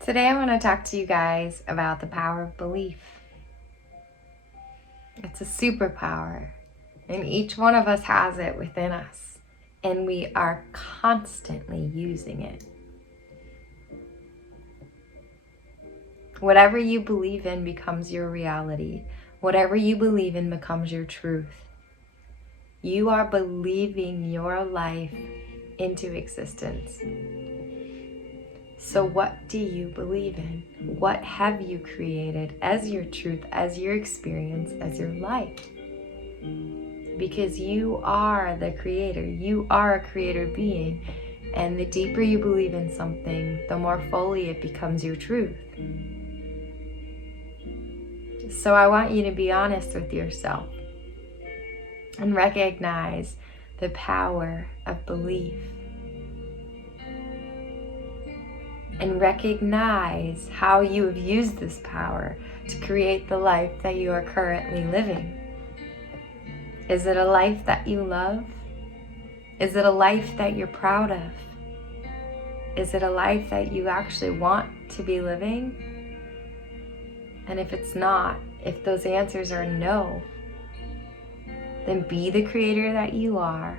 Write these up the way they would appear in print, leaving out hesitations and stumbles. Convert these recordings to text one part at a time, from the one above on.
Today I want to talk to you guys about the power of belief. It's a superpower, and each one of us has it within us, and we are constantly using it. Whatever you believe in becomes your reality. Whatever you believe in becomes your truth. You are believing your life into existence. So what do you believe in? What have you created as your truth, as your experience, as your life? Because you are the creator. You are a creator being. And the deeper you believe in something, the more fully it becomes your truth. So I want you to be honest with yourself and recognize the power of belief. And recognize how you have used this power to create the life that you are currently living. Is it a life that you love? Is it a life that you're proud of? Is it a life that you actually want to be living? And if it's not, if those answers are no, then be the creator that you are.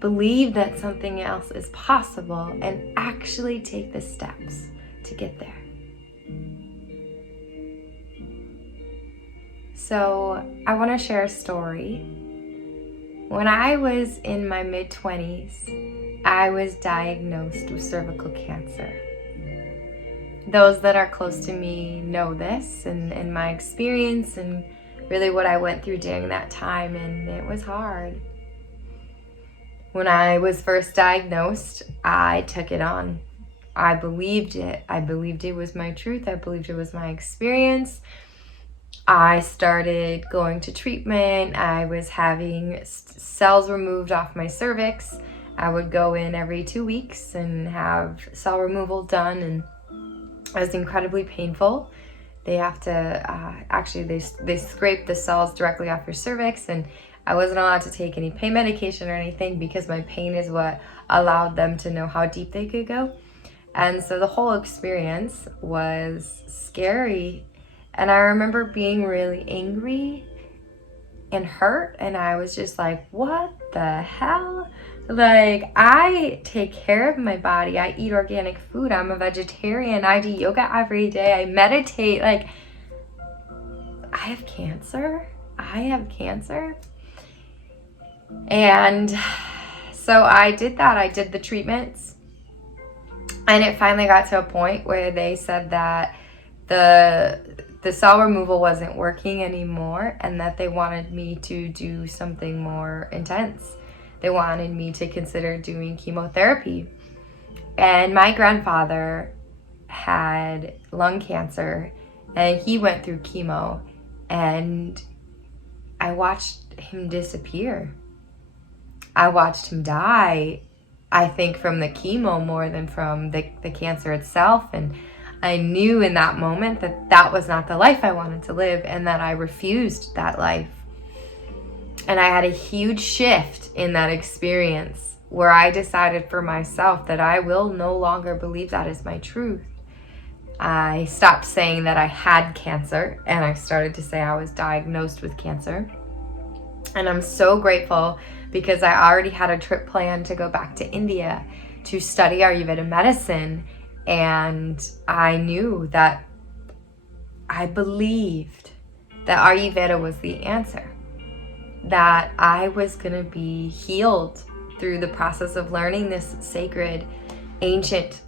Believe that something else is possible and actually take the steps to get there. So I want to share a story. When I was in my mid-20s, I was diagnosed with cervical cancer. Those that are close to me know this and my experience and really what I went through during that time, and it was hard. When I was first diagnosed, I took it on. I believed it. I believed it was my truth. I believed it was my experience. I started going to treatment. I was having cells removed off my cervix. I would go in every 2 weeks and have cell removal done, and it was incredibly painful. They have to, they scrape the cells directly off your cervix, and I wasn't allowed to take any pain medication or anything because my pain is what allowed them to know how deep they could go. And so the whole experience was scary. And I remember being really angry and hurt. And I was just like, what the hell? Like, I take care of my body. I eat organic food. I'm a vegetarian. I do yoga every day. I meditate. Like, I have cancer. And so I did that. I did the treatments, and it finally got to a point where they said that the cell removal wasn't working anymore, and that they wanted me to do something more intense. They wanted me to consider doing chemotherapy. And my grandfather had lung cancer, and he went through chemo, and I watched him disappear. I watched him die, I think, from the chemo more than from the cancer itself. And I knew in that moment that that was not the life I wanted to live, and that I refused that life. And I had a huge shift in that experience where I decided for myself that I will no longer believe that is my truth. I stopped saying that I had cancer, and I started to say I was diagnosed with cancer. And I'm so grateful because I already had a trip planned to go back to India to study Ayurveda medicine. And I knew that I believed that Ayurveda was the answer, that I was going to be healed through the process of learning this sacred, ancient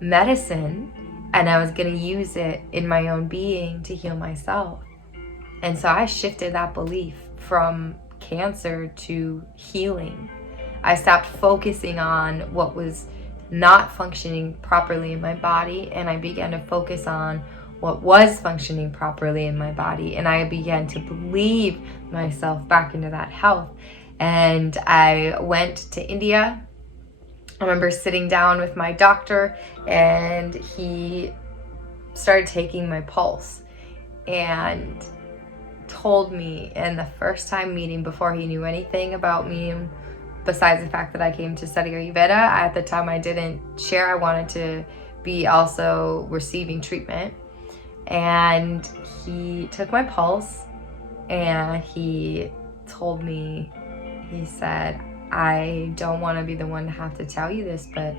medicine, and I was going to use it in my own being to heal myself. And so I shifted that belief from cancer to healing. I stopped focusing on what was not functioning properly in my body, and I began to focus on what was functioning properly in my body, and I began to believe myself back into that health. And I went to India. I remember sitting down with my doctor, and he started taking my pulse and told me in the first time meeting, before he knew anything about me, besides the fact that I came to study Ayurveda, at the time I didn't share I wanted to be also receiving treatment. And he took my pulse and he told me, he said, I don't want to be the one to have to tell you this, but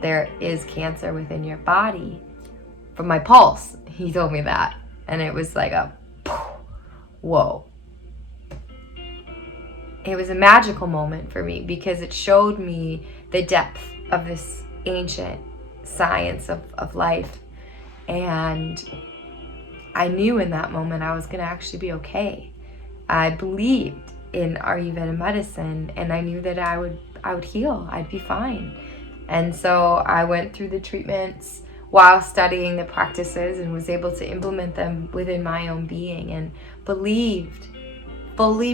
there is cancer within your body. From my pulse, he told me that. And it was like a whoa. It was a magical moment for me because it showed me the depth of this ancient science of life. And I knew in that moment I was going to actually be okay. I believed in Ayurveda medicine, and I knew that I would heal. I'd be fine. And so I went through the treatments while studying the practices and was able to implement them within my own being, and fully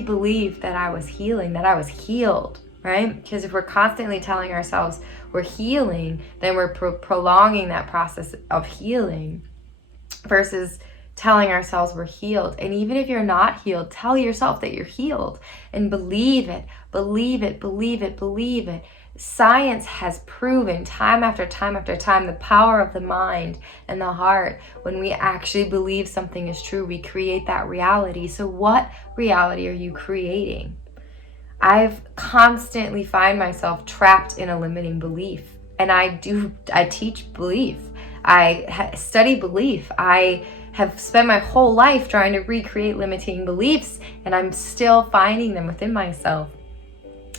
believed that I was healing, that I was healed, right? Because if we're constantly telling ourselves we're healing, then we're prolonging that process of healing versus telling ourselves we're healed. And even if you're not healed, tell yourself that you're healed and believe it, believe it, believe it, believe it. Science has proven time after time after time the power of the mind and the heart. When we actually believe something is true, we create that reality. So what reality are you creating? I've constantly find myself trapped in a limiting belief. And I teach belief. I study belief. I have spent my whole life trying to recreate limiting beliefs, and I'm still finding them within myself.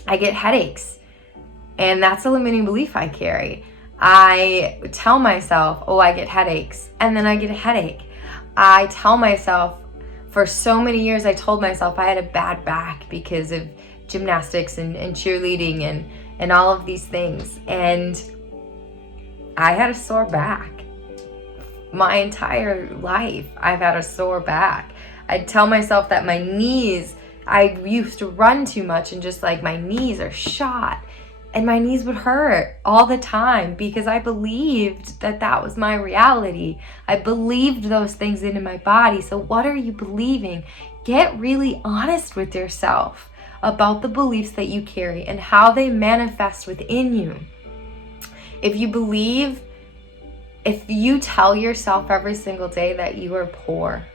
I get headaches, and that's a limiting belief I carry. I tell myself, oh, I get headaches, and then I get a headache. I tell myself, for so many years, I told myself I had a bad back because of gymnastics and cheerleading and all of these things. And I had a sore back. My entire life, I've had a sore back. I'd tell myself that my knees, I used to run too much and just like my knees are shot. And my knees would hurt all the time because I believed that that was my reality. I believed those things into my body. So what are you believing? Get really honest with yourself about the beliefs that you carry and how they manifest within you. If you tell yourself every single day that you are poor,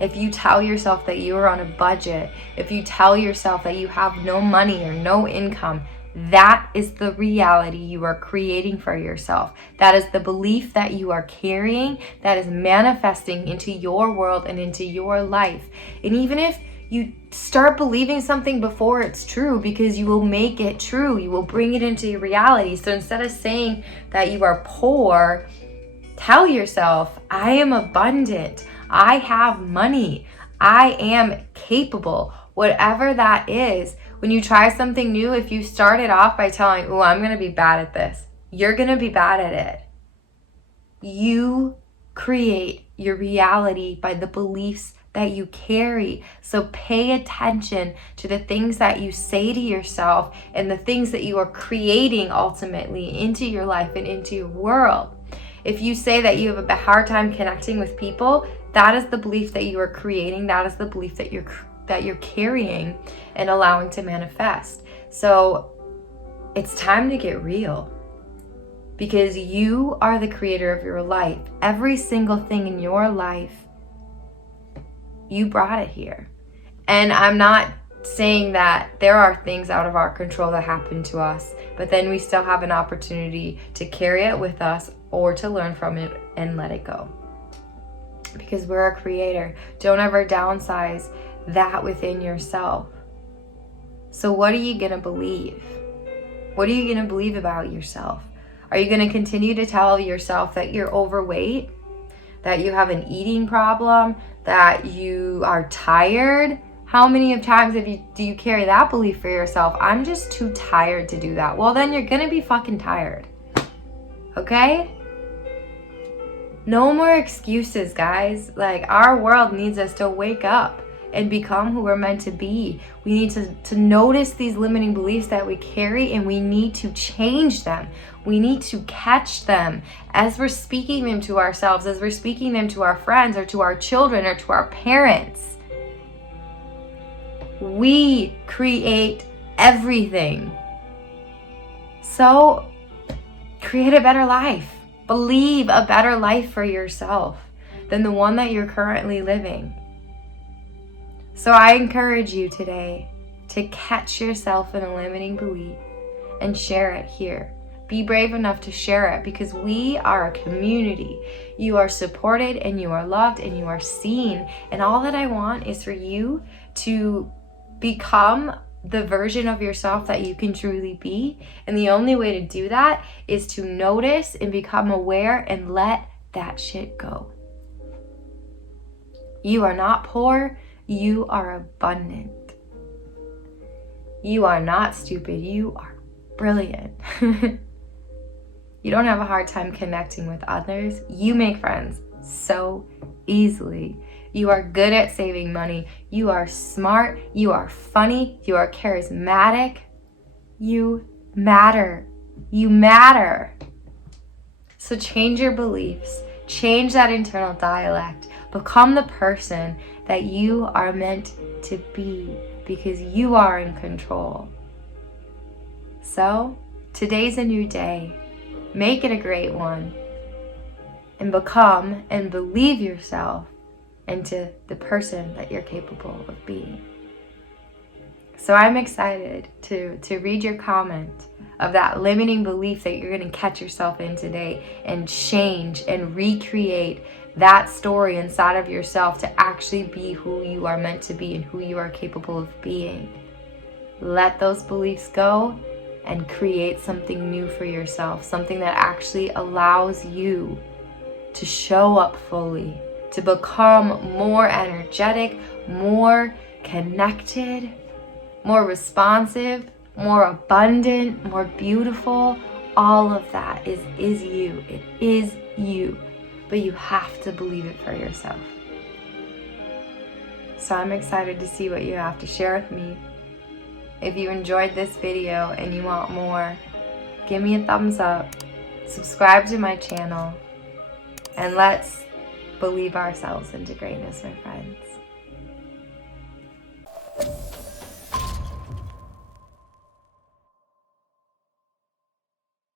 if you tell yourself that you are on a budget, if you tell yourself that you have no money or no income, that is the reality you are creating for yourself. That is the belief that you are carrying, that is manifesting into your world and into your life. And even if you start believing something before it's true, because you will make it true, you will bring it into your reality. So instead of saying that you are poor, tell yourself, I am abundant. I have money. I am capable. Whatever that is. When you try something new, if you start it off by telling, oh, I'm going to be bad at this, you're going to be bad at it. You create your reality by the beliefs that you carry. So pay attention to the things that you say to yourself and the things that you are creating ultimately into your life and into your world. If you say that you have a hard time connecting with people, that is the belief that you are creating. That is the belief that you're carrying and allowing to manifest. So it's time to get real, because you are the creator of your life. Every single thing in your life, you brought it here. And I'm not saying that there are things out of our control that happen to us, but then we still have an opportunity to carry it with us or to learn from it and let it go. Because we're a creator. Don't ever downsize that within yourself. So what are you going to believe? What are you going to believe about yourself? Are you going to continue to tell yourself that you're overweight, that you have an eating problem, that you are tired? How many times do you carry that belief for yourself? I'm just too tired to do that. Well, then you're going to be fucking tired. Okay? No more excuses, guys. Like, our world needs us to wake up and become who we're meant to be. We need to notice these limiting beliefs that we carry, and we need to change them. We need to catch them as we're speaking them to ourselves, as we're speaking them to our friends or to our children or to our parents. We create everything. So create a better life. Believe a better life for yourself than the one that you're currently living. So I encourage you today to catch yourself in a limiting belief and share it here. Be brave enough to share it, because we are a community. You are supported and you are loved and you are seen. And all that I want is for you to become the version of yourself that you can truly be. And the only way to do that is to notice and become aware and let that shit go. You are not poor. You are abundant. You are not stupid. You are brilliant. You don't have a hard time connecting with others. You make friends so easily. You are good at saving money. You are smart. You are funny. You are charismatic. You matter. You matter. So change your beliefs. Change that internal dialect. Become the person that you are meant to be, because you are in control. So today's a new day. Make it a great one, and become and believe yourself into the person that you're capable of being. So I'm excited to read your comment of that limiting belief that you're going to catch yourself in today, and change and recreate that story inside of yourself to actually be who you are meant to be and who you are capable of being. Let those beliefs go and create something new for yourself, something that actually allows you to show up fully, to become more energetic, more connected, more responsive, more abundant, more beautiful. All of that is you. It is you. But you have to believe it for yourself. So I'm excited to see what you have to share with me. If you enjoyed this video and you want more, give me a thumbs up, subscribe to my channel, and let's believe ourselves into greatness, my friends.